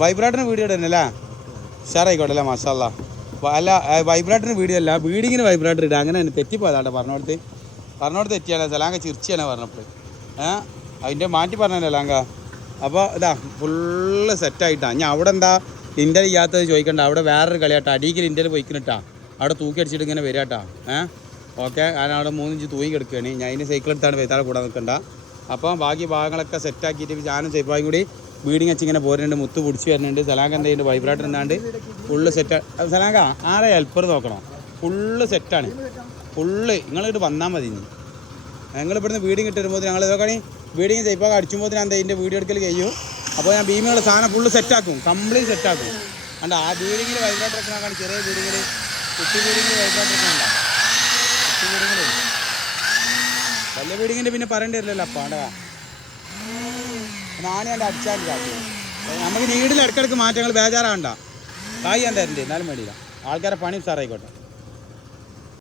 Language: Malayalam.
വൈബ്രേറ്ററിന് വീഡിയോ ഇടുന്നല്ലേ ഉഷാറായിക്കോട്ടെ അല്ലേ മാഷാല്ല. അല്ല വൈബ്രേറ്ററിന് വീഡിയോ അല്ല വീഡിങ്ങിന് വൈബ്രേറ്റർ ഇടുക. അങ്ങനെ തെറ്റിപ്പോയതാട്ടെ പറഞ്ഞോടത്ത് തെറ്റിയാണ്. സലാങ്ക ചിരിച്ചാണ് പറഞ്ഞപ്പോൾ അതിൻ്റെ മാറ്റി പറഞ്ഞല്ലോ ലാങ്ക. അപ്പോൾ ഇതാ ഫുള്ള് സെറ്റായിട്ടാണ്. ഞാൻ അവിടെ എന്താ ഇന്ത്യയിൽ ചെയ്യാത്തത് ചോദിക്കണ്ട. അവിടെ വേറൊരു കളിയാട്ടോ. അടിയിൽ ഇന്ത്യയിൽ പോയിക്കിട്ടാ അവിടെ തൂക്കി അടിച്ചിട്ട് ഇങ്ങനെ വരാട്ടാ. ഓക്കെ, ഞാൻ അവിടെ 3 ഇഞ്ച് തൂങ്ങി കിടക്കുകയാണ്. ഞാൻ അതിന് സൈക്കിൾ എടുത്താണ് വെയ്ത്താളെ കൂടെ നിൽക്കണ്ട. അപ്പോൾ ബാക്കി ഭാഗങ്ങളൊക്കെ സെറ്റാക്കിയിട്ട് ഞാനും സേഫായും കൂടി ബീഡിങ് വെച്ച് ഇങ്ങനെ പോരുന്നുണ്ട്. മുത്ത് പിടിച്ച് വരുന്നുണ്ട്. സലാങ്ക എന്ത് ചെയ്യുന്നുണ്ട്? വൈബ്രേറ്റർ എന്താണ്ട് ഫുള്ള് സെറ്റ്. സലാങ്ക ആരെ ഹെൽപ്പർ നോക്കണം. ഫുള്ള് സെറ്റാണ്. ഫുള്ള് നിങ്ങളിട്ട് വന്നാൽ മതി. ഞങ്ങളിവിടുന്ന് ബീഡിങ് ഇട്ട് വരുമ്പോൾ ഞങ്ങൾ ഇതൊക്കെ ബീഡിങ് സേഫാക്കി അടിച്ചുമ്പോൾ എന്താ ഇതിൻ്റെ വീഡിയോ എടുക്കൽ കഴിയും. അപ്പോൾ ഞാൻ ഭീമികളുടെ സാധനം ഫുള്ള് സെറ്റാക്കും, കംപ്ലീറ്റ് സെറ്റാക്കും. കണ്ട ആ ബീഡിങ്ങിൽ വൈബ്രേറ്റർ ഒക്കെ നോക്കാൻ ചെറിയ ബീഡിങ്ങിൽ കുട്ടി ബീഡിങ്ങിൽ വൈബ്രേറ്റർ ഒക്കെ ഉണ്ടാകും. കുട്ടി ബീഡിങ്ങിൽ വലിയ ബീഡിങ്ങിൻ്റെ പിന്നെ പറയേണ്ടി വരില്ലല്ലോ. അപ്പം ആണ്ടാ നാണി എൻ്റെ അടിച്ചാൽ കാട്ടി നമുക്ക് നീടിൽ ഇടയ്ക്കിടയ്ക്ക് മാറ്റങ്ങൾ ബേജാറാകണ്ട. കായ് ഞാൻ തരണ്ടേ എന്നാലും വേണ്ടിയില്ല. ആൾക്കാരെ പണി സാറായിക്കോട്ടെ.